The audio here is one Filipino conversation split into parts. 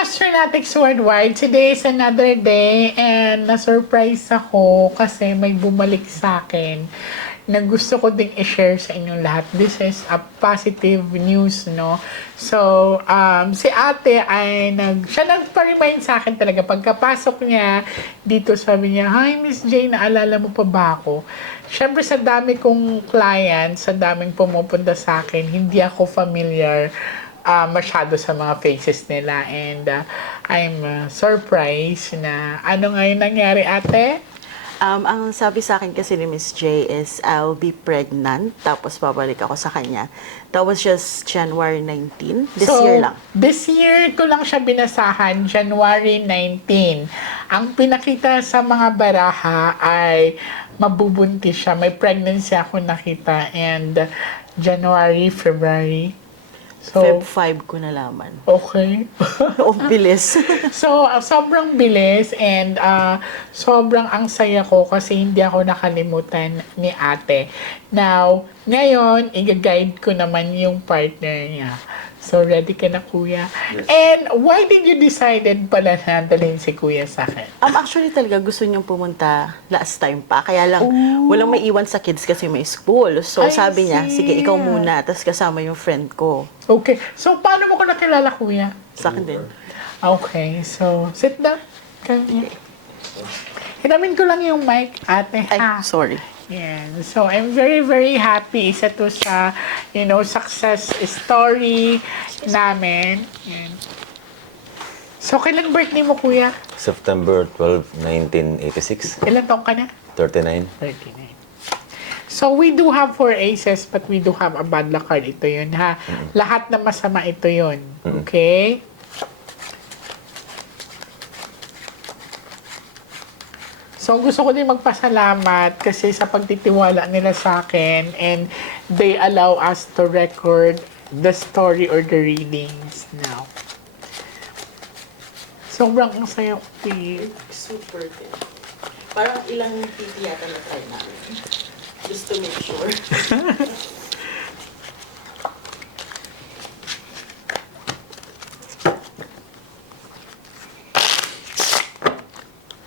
Astronauts Worldwide, today is another day and na-surprise ako kasi may bumalik sa akin na gusto ko ding i-share sa inyong lahat. This is a positive news, no? So, si ate ay siya nagpa-remind sa akin talaga. Pagkapasok niya dito, sabi niya, "Hi, Miss Jane, naalala mo pa ba ako?" Siyempre, sa dami kong clients, sa daming pumupunta sa akin, hindi ako familiar masyado sa mga faces nila, and I'm surprised na ano ngayon nangyari, ate? Ang sabi sa akin kasi ni Miss J is I'll be pregnant tapos babalik ako sa kanya. That was just January 19, this year lang. This year ko lang siya binasahan, January 19. Ang pinakita sa mga baraha ay mabubuntis siya. May pregnancy ako nakita, and January, February. So, Feb 5 ko nalaman. okay. Oh, bilis. So, sobrang bilis, and sobrang ang saya ko kasi hindi ako nakalimutan ni ate. Now, ngayon, i-guide ko naman yung partner niya. So, ready ka na, kuya? Yes. And why did you decided pala na dalhin si kuya sa akin? Actually talaga gusto niyong pumunta last time pa. Kaya lang, walang maiiwan sa kids kasi may school. So, I sabi niya, see. sige, ikaw muna. Tapos kasama yung friend ko. Okay. So, paano mo ko nakilala, kuya? Sa akin din. Okay. So, sit down. Okay. Hiramin ko lang yung mic, ate. Ay, ha? sorry. Yan. So, I'm very, very happy. Isa to sa, success story namin. Yan. So, kailan birthday mo, kuya? September 12, 1986. Ilan taong ka na? 39. 39. So, we do have 4 aces, but we do have a bad luck card. Ito yun, ha? Lahat na masama, ito yun. Okay? So, gusto ko din magpasalamat kasi sa pagtitiwala nila sa akin, and they allow us to record the story or the readings now. Sobrang ang saya ko, Pete. Super good. Parang ilang PT yata na try namin. Just to make sure.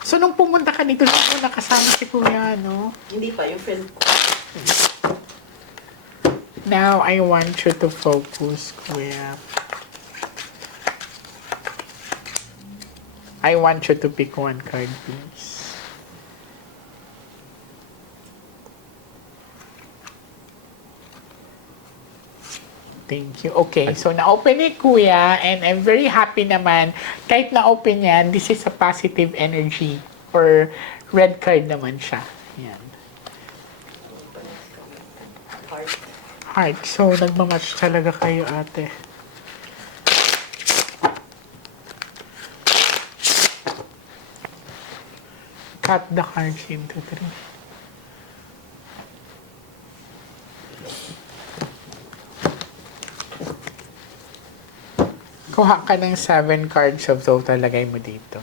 So, nung pumunta ka dito, hindi mo nakasama si Kuya, no? Hindi pa, yung friend ko. Now, I want you to focus, Kuya. I want you to pick one card, please. Thank you. Okay, so na-open ni Kuya, and I'm very happy naman. Kahit na-open yan, this is a positive energy, or red card naman siya. Yan. Heart. Heart. So, nagmamatch talaga kayo, ate. Cut the cards into 3. Kuha ka ng 7 cards of total, lagay mo dito.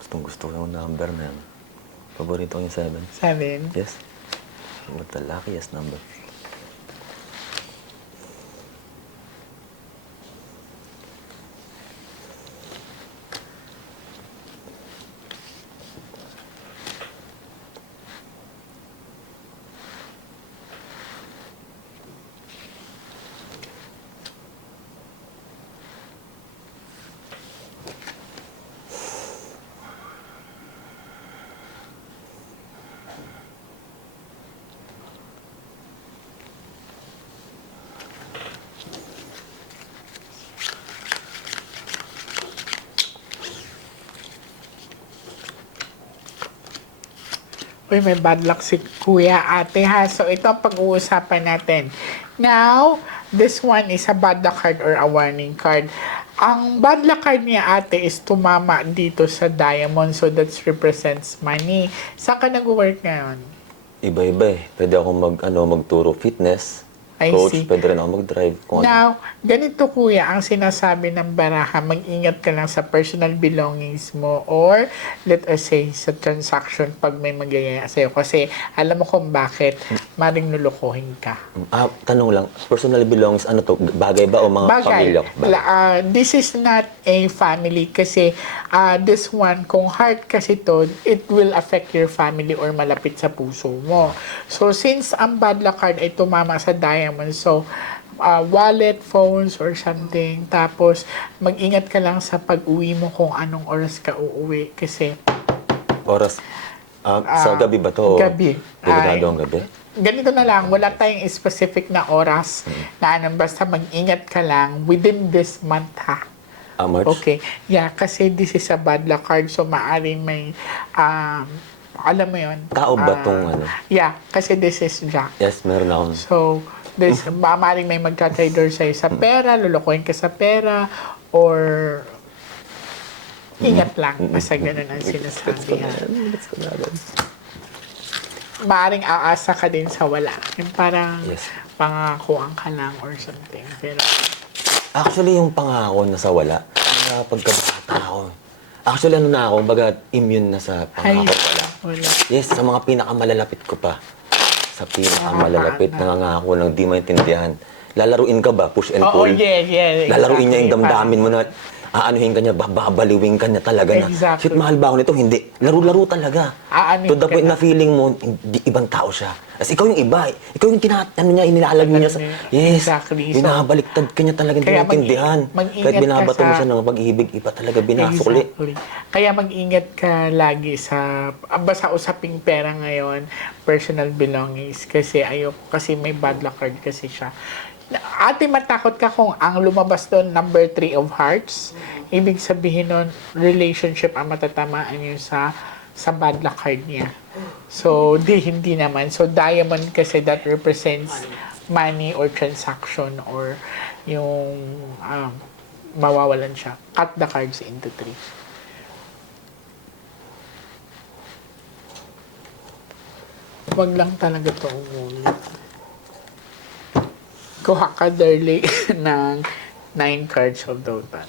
Gustong gusto ko yung number na yan. Paborito ko yung 7. 7. Yes. What the luckiest number. Uy, may bad luck si Kuya, ate, ha? So, ito ang pag-uusapan natin. Now, this one is a bad luck card or a warning card. Ang bad luck card niya, ate, is tumama dito sa diamond. So, that represents money. Saan ka nag-work ngayon? Iba-iba eh. Pwede akong magturo fitness. I coach, see. pwede rin ako mag-drive. Kung ano. Now, ganito kuya, ang sinasabi ng baraha, mag-ingat ka lang sa personal belongings mo or let us say sa transaction pag may magyayaya sa'yo. Kasi alam mo kung bakit maring nulukuhin ka. Tanong lang, personal belongings, ano to? Bagay ba o mga pamilya ko? This is not a family kasi this one, kung heart kasi to, it will affect your family or malapit sa puso mo. So, since ang bad luck card ay tumama sa diamond, so, wallet, phones, or something. Tapos, mag-ingat ka lang sa pag-uwi mo kung anong oras ka uuwi. Kasi, Oras, sa gabi ba to? gabi. Delikado ang gabi? Ganito na lang, wala tayong specific na oras na basta mag-ingat ka lang within this month ha. March? Okay. Yeah, kasi this is a bad luck card so maaring may alam mo yun. Tao ba tong ano? Yeah, kasi this is Jack. Yes, meron akong... So, this, maaaring may magka-trader sa'yo sa pera, lulukuhin ka sa pera, or ingat lang. Basta ganun ang sinasabi. Let's go na agad. Maaring aasa ka din sa wala. Yung parang Yes. pangakuan ka lang or something. Pero, Actually, yung pangako na sa wala, na pagkabata ako. Actually, ano na ako, baga immune na sa pangako wala. wala. Yes, sa mga pinakamalalapit ko pa. Sa pinakamalalapit, nangangako ng di maintindihan. Lalaruin ka ba? Push and Oo, pull? yeah. Lalaruin niya yung exactly. damdamin mo na aanuhin ka niya, babaliwing ka niya talaga na, Exactly. shit, mahal ba ako nito? Hindi. Laro-laro talaga. Aanuhin To the ka point na. na feeling mo, hindi, ibang tao siya. As ikaw yung iba. Ikaw yung inilalag niya sa... Yes. Exactly. So, Binabaliktad ka niya talaga, hindi kaya maintindihan. mag-ingat Kahit binabato ka mo sa- siya ng pag-ibig, iba talaga binasukli. Exactly. Kaya mag-ingat ka lagi sa basta usaping pera ngayon, personal belongings kasi ayoko kasi may bad luck card kasi siya. Ate, matakot ka kung ang lumabas doon number 3 of hearts. Ibig sabihin nun, relationship ang matatamaan yun sa bad luck card niya. So, hindi naman. So, diamond kasi that represents money or transaction or yung mawawalan siya. Cut the cards into 3. Wag lang talaga to umulit. Kuha ka, Darley, ng 9 cards of Dotan.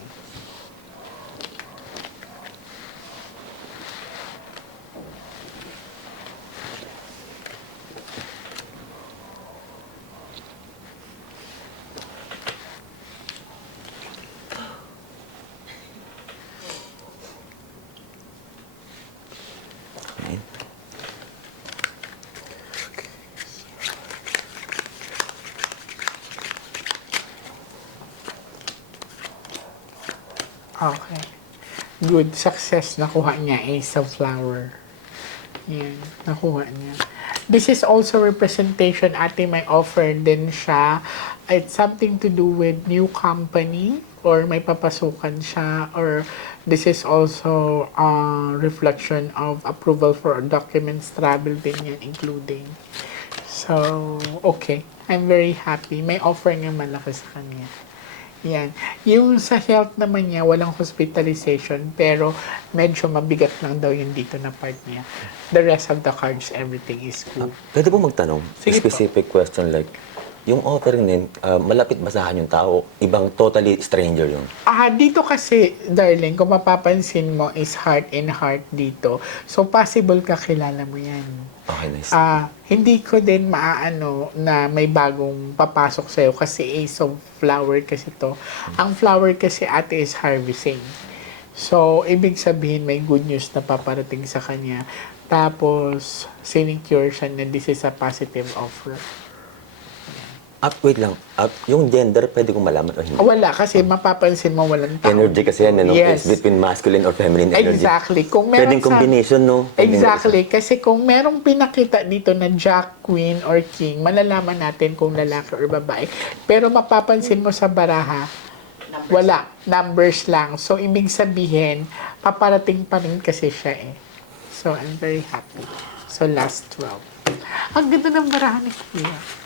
Okay. Good. Success. Nakuha niya. Ace of flower. Yan. Nakuha niya. This is also representation. Ate, may offer din siya. It's something to do with new company or may papasukan siya or this is also a reflection of approval for documents, travel din yan including. So, okay. I'm very happy. May offer nga malaki sa kanya. Yan. Yung sa health naman niya, walang hospitalization, pero medyo mabigat lang daw yung dito na part niya. The rest of the cards, everything is good. Pwede po magtanong? Sige po. Specific question like, yung offering din, malapit ba sa akin yung tao? Ibang totally stranger yun. Dito kasi, darling, kung mapapansin mo, is heart and heart dito. So, possible kakilala mo yan. Okay, nice. Hindi ko din maaano na may bagong papasok sa'yo kasi Ace of Flower kasi to. Ang flower kasi ate is harvesting. So, ibig sabihin may good news na paparating sa kanya. Tapos, sinecure siya na this is a positive offer. Wait lang. Yung gender, pwede kong malaman o hindi? Wala kasi mapapansin mo walang tao. Energy kasi yan, ano? Yes. It's between masculine or feminine energy. Exactly. Kung meron Pwedeng combination, no? Pwedeng Exactly. Kasi kung merong pinakita dito na Jack, Queen, or King, malalaman natin kung lalaki or babae. Pero mapapansin mo sa baraha, wala. Numbers lang. So, ibig sabihin, paparating pa rin kasi siya eh. So, I'm very happy. So, last 12. Ang ganda ng baraha ni Kuya.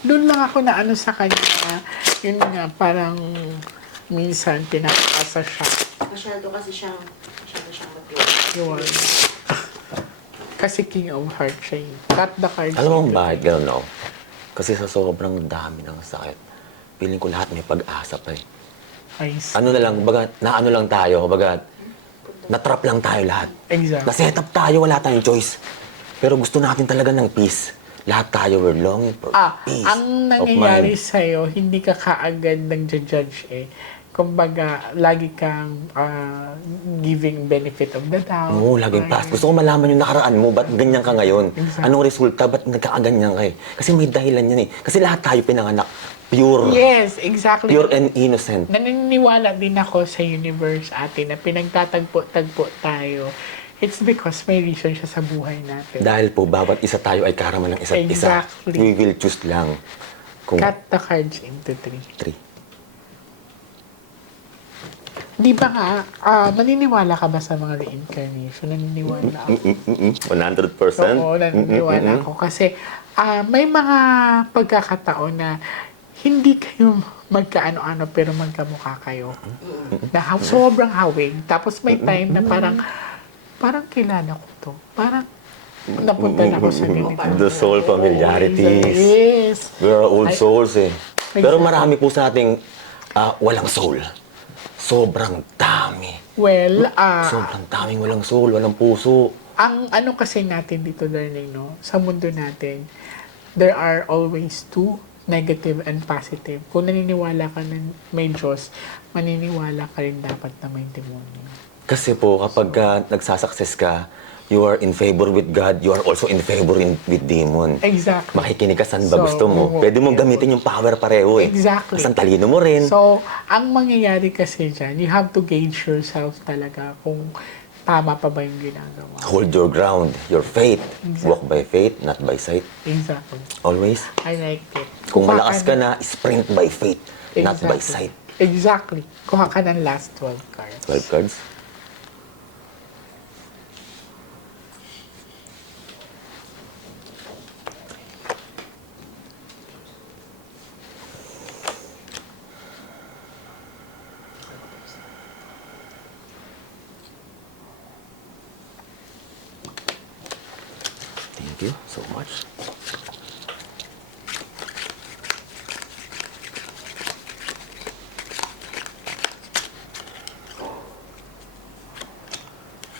Doon lang ako na ano sa kanya, yun nga, parang minsan pinapasa siya. Masyado kasi siyang mag Yun. Kasi King of Hearts siya. Cut the cards. Alam mo into bakit three. gano'n ako? Kasi sa sobrang dami ng sakit, feeling ko lahat may pag-asa pa eh. I see. Ano na lang, baga, naano lang tayo, baga, natrap lang tayo lahat. Exactly. Na-set up tayo, wala tayong choice. Pero gusto natin talaga ng peace. Lahat tayo, we're longing for peace Ang of nangyayari mind. sa'yo, hindi ka kaagad nag-judge eh. Kumbaga, lagi kang giving benefit of the doubt. Oo, laging past. Gusto ko malaman yung nakaraan mo, ba't ganyan ka ngayon? Exactly. Anong resulta, ba't nagkakaganyan ka eh? Kasi may dahilan yan eh. Kasi lahat tayo pinanganak, pure. Yes, exactly. Pure and innocent. Naniniwala din ako sa universe atin na pinagtatagpo-tagpo tayo. It's because may reason siya sa buhay natin. Dahil po, bawat isa tayo ay karaman ng isa't isa. Exactly. We will choose lang kung Cut the cards into three. 3. Di ba nga, naniniwala ka ba sa mga reincarnation? Naniniwala ako. 100%? Oo, naniniwala ako. Kasi may mga pagkakataon na hindi kayo magkaano-ano pero magkamukha kayo. Na sobrang hawig. Tapos may time na parang kilala ko to. Parang napunta na ako sa ganito. The soul familiarities. Yes. We are old souls eh. Pero Exactly. marami po sa ating walang soul. Sobrang dami. Well, Sobrang daming walang soul, walang puso. ang ano kasi natin dito, darling, no? Sa mundo natin, there are always two, negative and positive. Kung naniniwala ka na may Diyos, maniniwala ka rin dapat na may demonyo. Kasi po, kapag nagsasucess ka, you are in favor with God, you are also in favor with demon. Exactly. Makikinig ka saan ba So, gusto mo. Pwede mong gamitin yung power pareho eh. Exactly. Kasi ang talino mo rin. So, ang mangyayari kasi dyan, you have to gauge yourself talaga kung tama pa ba yung ginagawa. Hold your ground, your faith. Exactly. Walk by faith, not by sight. Exactly. Always. I like it. Kung Kuha malakas ka na, sprint by faith, not by sight. Exactly. Kuha ka ng last 12 cards. 12 cards. Thank you so much.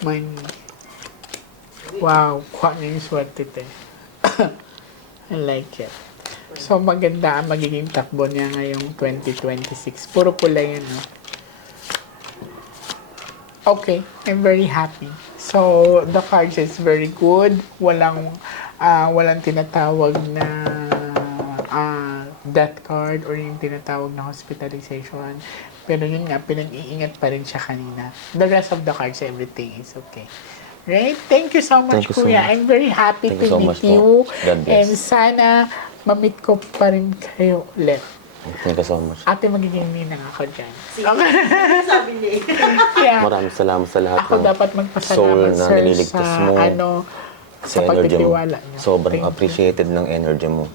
Money. Wow, kuha niya yung swerte te. I like it. So, maganda ang magiging takbo niya ngayong 2026. Puro pula yan, no? Okay, I'm very happy. So, the cards is very good. Walang tinatawag na death card or yung tinatawag na hospitalization. Pero yun nga, pinag-iingat pa rin siya kanina. The rest of the cards, everything is okay. Right? Thank you so much, Thank you so Kuya. much. I'm very happy Thank to you so meet much po. you. God bless. And sana ma-meet ko pa rin kayo ulit. Thank you so much. Ate, magiging ninang ako dyan. Sabi niya eh. Yeah. Maraming salamat sa lahat Ako ng dapat soul magpasalamat, na sir, nililigtas sa mo, ano, sa sa energy mo. pagtitiwala niyo. Sobrang Thank you. appreciated ng energy mo.